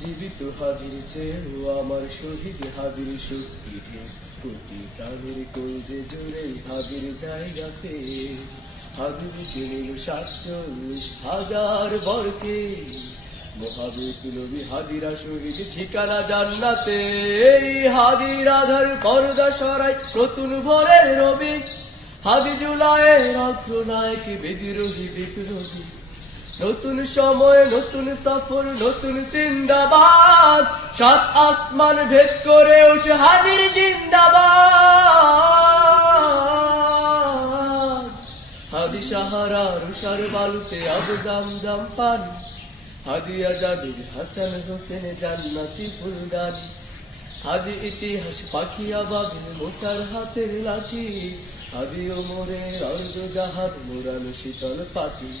জীবিত হাদির চেয়েও আমার শহীদ হাদির শক্তি ঠিক কোটি প্রাণের কলজে জুড়ে হাদির জায়গা পেয়ে হাদির কিনিল 47,000 বরকে মহাবীর নবী হাদিরা শহীদ ঠিকানা জান্নাতে এই হাদির আধার পর্দা সরাই নতুন ভোরের রবি হাদি জুলাইয়ের অগ্রনায়ক বিদ্রোহী বিপ্লবী নতুন সময় নতুন সফর নতুন জিন্দাবাদ 7 আসমান ভেদ করে উঠে হাদির জিন্দাবাদ হাদি সাহারা রুষার বালুতে আবু জামজাম পানি হাদি আজাদের হাসান হোসেন জান্নাতি ফুলদানি হাদি ইতিহাস পাখি আবাবিল মুসার হাতের লাঠি হাদি ওমরের অর্ধ জাহাজ মোরানো শীতল পাটি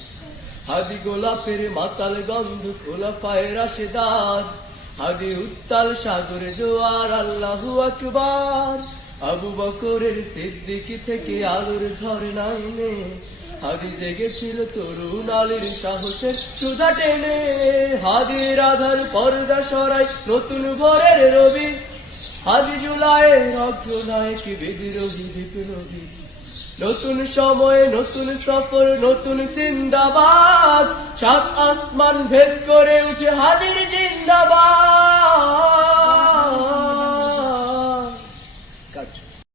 হাদি গোলাপের মাতাল গন্ধ খোলাফায়ে রাশেদার হাদি উত্তাল সাগরে জোয়ার আল্লাহু আকবার আবু বকরের সিদ্দিকী থেকে আলোর ঝর্ণা এনে হাদি জেগেছিল তরুণ আলীর সাহসের সুধা টেনে হাদির আধার পর্দা সরাই নতুন ভোরের রবি হাদি জুলাইয়ের অগ্রনায়ক বিদ্রোহী বিপ্লবী নতুন সময় নতুন সফর নতুন জিন্দাবাদ 7 আসমান ভেদ করে উঠে হাদির জিন্দাবাদ।